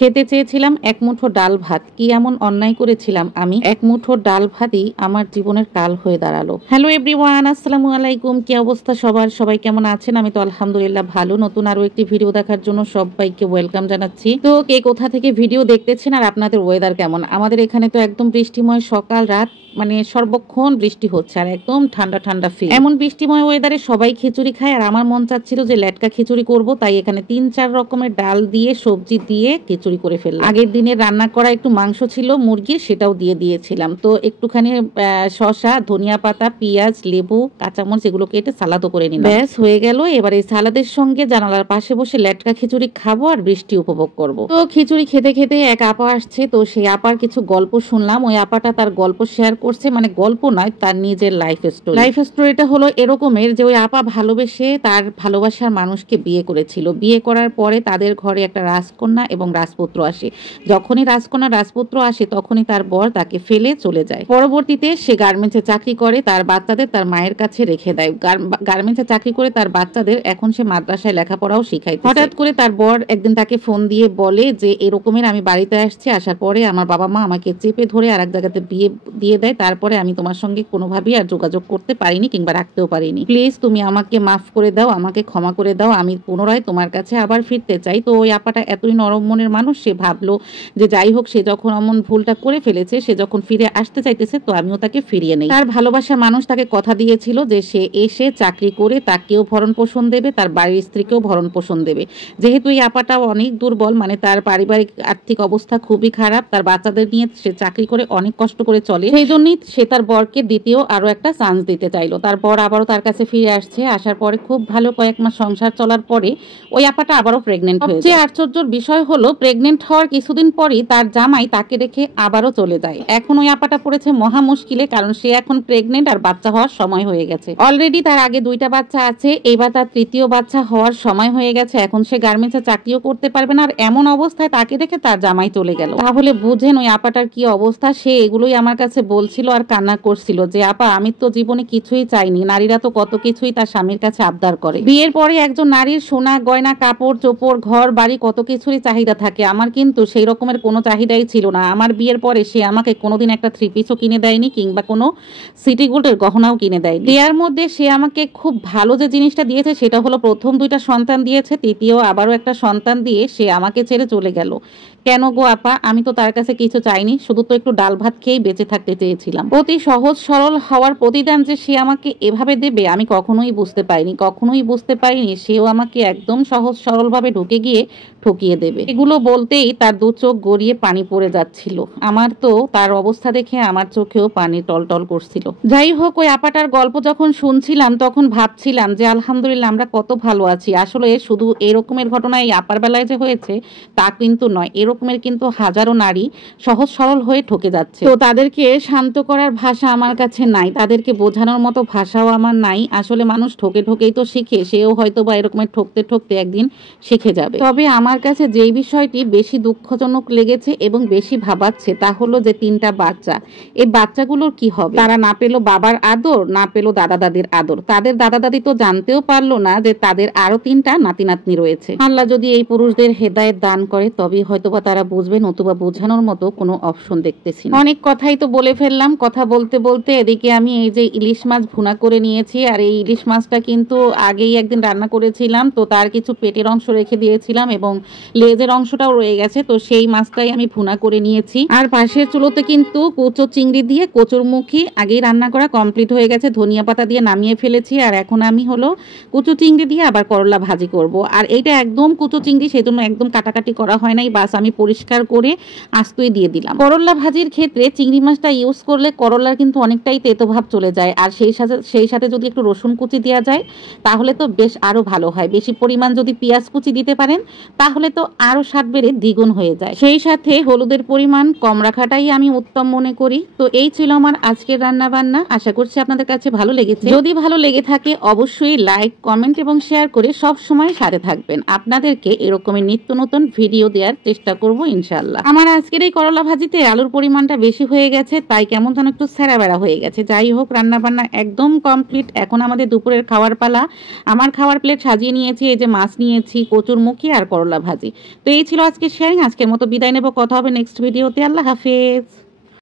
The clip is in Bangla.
খেতে চেয়েছিলাম এক মুঠো ডাল ভাত। কি এমন অন্যায় করেছিলাম আমি? এক মুঠো ডাল ভাতই আমার জীবনের কাল হয়ে দাঁড়ালো। হ্যালো এভরিওয়ান, আসসালামু আলাইকুম। কি অবস্থা সবার? সবাই কেমন আছেন? আমি তো আলহামদুলিল্লাহ ভালো। নতুন আরো একটি ভিডিও দেখার জন্য সবাইকে ওয়েলকাম জানাচ্ছি। তো কে কোথা থেকে ভিডিও দেখতেছেন আর আপনাদের ওয়েদার কেমন? আমাদের এখানে তো একদম বৃষ্টিময় সকাল রাত, মানে সর্বক্ষণ বৃষ্টি হচ্ছে আর একদম ঠান্ডা ঠান্ডা ফিল। এমন বৃষ্টিময় ওয়েদারে সবাই খিচুড়ি খায় আর আমার মন চাচ্ছিল যে লেটকা খিচুড়ি করব, তাই এখানে 3-4 রকমের ডাল দিয়ে সবজি দিয়ে খিচুড়ি করে ফেললাম। আগের দিনে রান্না করা একটু মাংস ছিল মুরগির, সেটাও দিয়ে দিয়েছিলাম। তো একটুখানি শসা, ধনিয়া পাতা, পেঁয়াজ, লেবু, কাঁচামরিচ এগুলো কেটে সালাদও করে নিলাম। ব্যাস হয়ে গেল। এবার এই সালাদের সঙ্গে জানালার পাশে বসে লেটকা খিচুড়ি খাবো আর বৃষ্টি উপভোগ করব। তো খিচুড়ি খেতে খেতে এক আপা আসছে, তো সেই আপার কিছু গল্প শুনলাম। ওই আপাটা তার গল্প শেয়ার করছে, মানে গল্প নয়, তার নিজের লাইফ স্টোরি। লাইফ স্টোরিটা হলো এরকমের যে ওই আপা ভালোবেসে তার ভালোবাসার মানুষকে বিয়ে করেছিল। বিয়ে করার পরে তাদের ঘরে একটা রাজকন্যা এবং রাজপুত্র আসে। যখনই রাজকন্যা রাজপুত্র আসে তখনই তার বর তাকে ফেলে চলে যায়। পরবর্তীতে সে গার্মেন্টসে চাকরি করে, তার বাচ্চাদের তার মায়ের কাছে রেখে দেয়। গার্মেন্টসে চাকরি করে তার বাচ্চাদের এখন সে মাদ্রাসায় লেখাপড়াও শিখায়। হঠাৎ করে তার বর একদিন তাকে ফোন দিয়ে বলে যে এরকমের আমি বাড়িতে আসছি, আসার পরে আমার বাবা মা আমাকে চেপে ধরে আর এক জায়গাতে বিয়ে দিয়ে দেয়। তারপরে আমি তোমার সঙ্গে কোনোভাবেই আর যোগাযোগ করতে পারিনি কিংবা রাখতেও পারিনি। প্লিজ তুমি আমাকে মাফ করে দাও, আমাকে ক্ষমা করে দাও, আমি পুনরায় তোমার কাছে আবার ফিরতে চাই। তো ওই আপাটা এতই নরম মনের মানুষ, সে ভাবলো যে যাই হোক, সে যখন এমন ভুলটা করে ফেলেছে, সে যখন ফিরে আসতে চাইতেছে, তো আমিও তাকে ফিরিয়ে নেই। তার ভালোবাসা মানুষ তাকে কথা দিয়েছিল যে সে এসে চাকরি করে তাকেও ভরণ পোষণ দেবে, তার বাড়ির স্ত্রীকেও ভরণ পোষণ দেবে। যেহেতু এই আপাটাও অনেক দুর্বল, মানে তার পারিবারিক আর্থিক অবস্থা খুবই খারাপ, তার বাচ্চাদের নিয়ে সে চাকরি করে অনেক কষ্ট করে চলে, সেই জন্যই সে তার বরকে দ্বিতীয় আরো একটা চান্স দিতে চাইলো। তার বর আবারও তার কাছে ফিরে আসছে। আসার পরে খুব ভালো কয়েক মাস সংসার চলার পরে ওই আপাটা আবারও প্রেগনেন্ট হয়েছে। সবচেয়ে আশ্চর্যের বিষয় হলো প্রেগনেন্ট হওয়ার কিছুদিন পরই তার জামাই তাকে রেখে আবারও চলে যায়। এখন ওই আপাটা পড়েছে মহা মুশকিলে, কারণ সে এখন প্রেগনেন্ট আর বাচ্চা হওয়ার সময় হয়ে গেছে। অলরেডি তার আগে 2টা বাচ্চা আছে, এবার তার 3য় বাচ্চা হওয়ার সময় হয়ে গেছে। এখন সে গার্মেন্টসে চাকরিও করতে পারবে না, আর এমন অবস্থায় তাকে রেখে তার জামাই চলে গেল। তাহলে বুঝেন ওই আপাটার কি অবস্থা। সে এগুলোই আমার কাছে বলছিল আর কান্না করছিল যে আপা, আমি তো জীবনে কিছুই চাইনি, নারীরা তো কত কিছুই তার স্বামীর কাছে আবদার করে। বিয়ের পরে একজন নারীর সোনা গয়না, কাপড় চোপড়, ঘর বাড়ি কত কিছুরই চাহিদা থাকে। আমার কিন্তু সেই রকমের কোনো চাহিদাই ছিল না। আমার বিয়ের পরে সে আমাকে কোনোদিন একটা 3 পিসও কিনে দেয়নি কিংবা কোনো সিটি গোল্ডের গহনাও কিনে দেয়নি। দেওয়ার মধ্যে সে আমাকে খুব ভালো যে জিনিসটা দিয়েছে সেটা হলো প্রথম 2টা সন্তান দিয়েছে, তৃতীয় আবারও একটা সন্তান দিয়ে সে আমাকে ছেড়ে চলে গেল। কেন গো আপা? আমি তো তার কাছে কিছু চাইনি, শুধু তো একটু ডাল ভাত খেয়েই বেঁচে থাকতে চেয়েছিলাম। অতি সহজ সরল হওয়ার প্রতিদান যে সে আমাকে এভাবে দেবে আমি কখনোই বুঝতে পারিনি। সেও আমাকে একদম সহজ সরল ভাবে ঢুকে গিয়ে ঠকিয়ে দেবে। এগুলো বলতেই তার 2 চোখ গড়িয়ে পানি পড়ে যাচ্ছিল। আমার তো তার অবস্থা দেখে আমার চোখেও পানি টলটল করছিল। যাই হোক, ওই আপাটার গল্প যখন শুনছিলাম তখন ভাবছিলাম যে আলহামদুলিল্লাহ আমরা কত ভালো আছি। আসলে শুধু এরকমের ঘটনা এই আপার বেলায় যে হয়েছে তা কিন্তু নয়, এরকমের কিন্তু হাজারো নারী সহজ সরল হয়ে ঠকে যাচ্ছে। তো তাদেরকে শান্ত করার ভাষা আমার কাছে নাই, তাদেরকে বোঝানোর মতো ভাষাও আমার নাই। আসলে মানুষ ঠকেই তো শিখে, সেও হয়তো বা এরকমের ঠকতে ঠকতে একদিন শিখে যাবে। তবে আমার কাছে যেই বিষয়টি বেশি দুঃখজনক লেগেছে এবং বেশি ভাবাচ্ছে তা হলো যে 3টা বাচ্চা, এই বাচ্চাগুলোর কি হবে? তারা না পেলো বাবার আদর, না পেলো দাদা দাদির আদর। তাদের দাদা দাদি তো জানতেও পারলো না যে তাদের আরো 3টা নাতি নাতনি রয়েছে। আল্লাহ যদি এই পুরুষদের হেদায়েত দান করে তবেই হয়তোবা তারা বুঝবে, নতুবা বোঝানোর মতো কোনো অপশন দেখতেছি না। অনেক কথাই তো বলে ফেললাম। কথা বলতে বলতে এদিকে আমি এই যে ইলিশ মাছ ভুনা করে নিয়েছি, আর এই ইলিশ মাছটা কিন্তু আগেই একদিন রান্না করেছিলাম, তো তার কিছু পেটের অংশ রেখে দিয়েছিলাম এবং লেজের অংশটাও রয়ে গেছে, তো সেই মাছটাই আমি ভুনা করে নিয়েছি। আর পাশের চুলোতে কিন্তু কচু চিংড়ি দিয়ে কচুরমুখী আগেই রান্না করা কমপ্লিট হয়ে গেছে, ধনিয়া পাতা দিয়ে নামিয়ে ফেলেছি। আর এখন আমি হলো কচু চিংড়ি দিয়ে আবার করলা ভাজি করব। আর এইটা একদম কচু চিংড়ি, সেজন্য একদম কাটাকাটি করা হয় নাই, বাস আমি পরিষ্কার করে আস্তই দিয়ে দিলাম। করলা ভাজির ক্ষেত্রে চিংড়ি মাছটা ইউজ করলে করলার কিন্তু অনেকটাই তেতো ভাব চলে যায়, আর সেই সাথে যদি একটু রসুন কুচি দেওয়া যায় তাহলে তো বেশ আরো ভালো হয়। বেশি পরিমাণ যদি পেঁয়াজ কুচি দিতে পারেন তাহলে তো আরো স্বাদ বেড়ে দ্বিগুণ হয়ে যায়। সেই সাথে হলুদের পরিমাণ কম রাখাটাই আমি উত্তম মনে করি। তো এই ছিল আমার আজকের রান্না বান্না। আশা করছি আপনাদের কাছে ভালো লেগেছে। যদি ভালো লেগে থাকে অবশ্যই লাইক, কমেন্ট এবং শেয়ার করে সব সময় সাথে থাকবেন। আপনাদেরকে এরকমের নিত্য নতুন ভিডিও দেওয়ার চেষ্টা করব ইনশাআল্লাহ। আমার আজকের এই করলা ভাজিতে আলুর পরিমাণটা বেশি হয়ে গেছে, তাই কেমন যেন একটু ছেঁড়া বেড়া হয়ে গেছে। যাই হোক, রান্না বান্না একদম কমপ্লিট। এখন আমাদের দুপুরের খাওয়ার পালা। আমার খাওয়ার প্লেট সাজিয়ে নিয়েছি, এই যে মাছ নিয়েছি, কচুরমুখী আর করলা ভাজি। তো এই ছিল আজকে শেয়ারিং। আজকের মতো বিদায় নেব, কথা হবে নেক্সট ভিডিওতে। আল্লাহ হাফেজ।